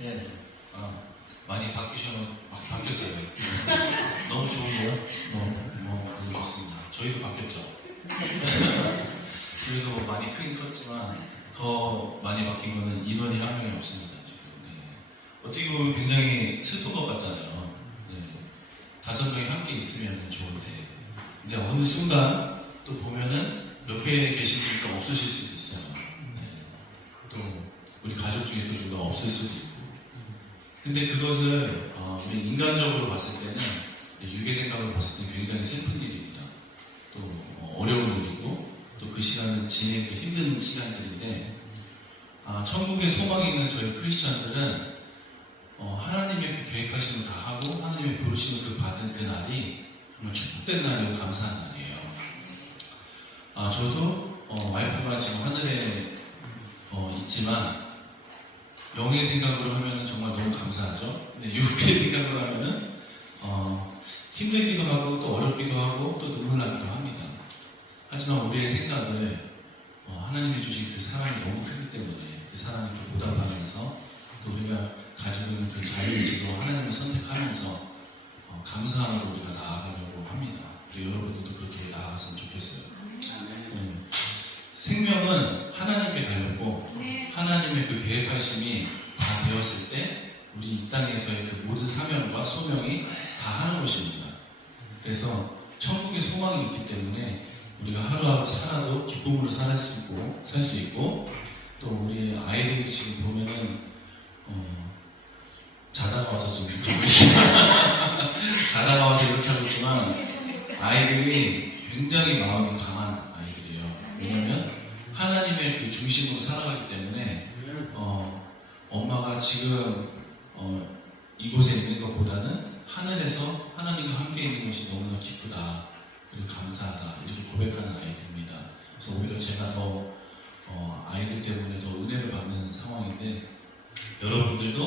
네. 아, 많이 바뀌셔, 막 바뀌었어요. 너무 좋은데요? 너무, 뭐, 너무 좋습니다. 저희도 바뀌었죠. 뭐 많이 크긴 컸지만, 더 많이 바뀐 거는 인원이 한 명이 없습니다, 지금. 네. 어떻게 보면 굉장히 슬픈 것 같잖아요. 네. 다섯 명이 함께 있으면 좋은데. 근데 어느 순간 또 보면은 옆에 계신 분이 또 없으실 수도 있어요. 네. 또 우리 가족 중에 또 누가 없을 수도 있고. 근데 그것을 어, 우리 인간적으로 봤을 때는 유괴 생각으로 봤을 때 굉장히 슬픈 일입니다. 또 어, 어려운 일이고 또 그 시간은 지내기 힘든 시간들인데 아, 천국의 소망이 있는 저희 크리스천들은 어, 하나님의 그 계획하심을 다 하고 하나님의 부르심을 그 받은 그 날이 정말 축복된 날이고 감사한 날이에요. 아, 저도 어, 와이프가 지금 하늘에 어, 있지만 영의 생각으로 하면 정말 너무 감사하죠. 근데 육의 생각으로 하면은 어, 힘들기도 하고 또 어렵기도 하고 또 눈물 나기도 합니다. 하지만 우리의 생각을 어, 하나님이 주신 그 사랑이 너무 크기 때문에 그 사랑을 또 보답하면서 또 우리가 가지고 있는 그 자유의지로 하나님을 선택하면서 어, 감사함으로 우리가 나아가려고 합니다. 우리 여러분들도 그렇게 나아갔으면 좋겠어요. 네. 생명은 하나님께 달렸고 하나님의 그 계획하심이 다 되었을 때 우리 이 땅에서의 그 모든 사명과 소명이 다 하는 것입니다. 그래서 천국의 소망이 있기 때문에 우리가 하루하루 살아도 기쁨으로 살 수 있고 살 수 있고 또 우리 아이들이 지금 보면은 어, 자다가 와서 지금 이렇게 자다가 와서 이렇게 하고 있지만 아이들이 굉장히 마음이 강한 아이들이에요. 왜냐면 하나님의 그 중심으로 살아가기 때문에 어, 엄마가 지금 어, 이곳에 있는 것보다는 하늘에서 하나님과 함께 있는 것이 너무나 기쁘다 그리고 감사하다 이렇게 고백하는 아이들입니다. 그래서 오히려 제가 더 어, 아이들 때문에 더 은혜를 받는 상황인데 여러분들도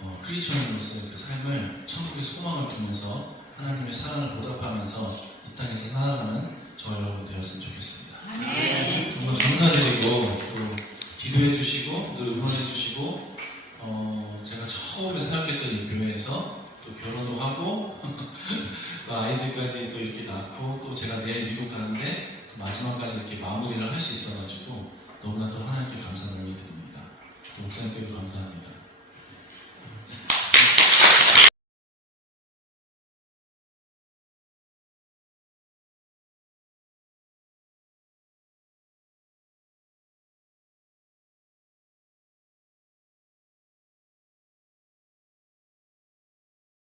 어, 크리스천으로서의 그 삶을 천국의 소망을 두면서 하나님의 사랑을 보답하면서 이 땅에서 살아가는 저 여러분 되었으면 좋겠습니다. 정말 감사드리고 또 기도해 주시고 또 응원해 주시고 어, 제가 처음에 사역했던 이 교회에서 또 결혼도 하고 또 아이들까지 또 이렇게 낳고 또 제가 내일 미국 가는데 또 마지막까지 이렇게 마무리를 할 수 있어가지고 너무나 또 하나님께 감사를 드립니다. 또 목사님께도 감사합니다.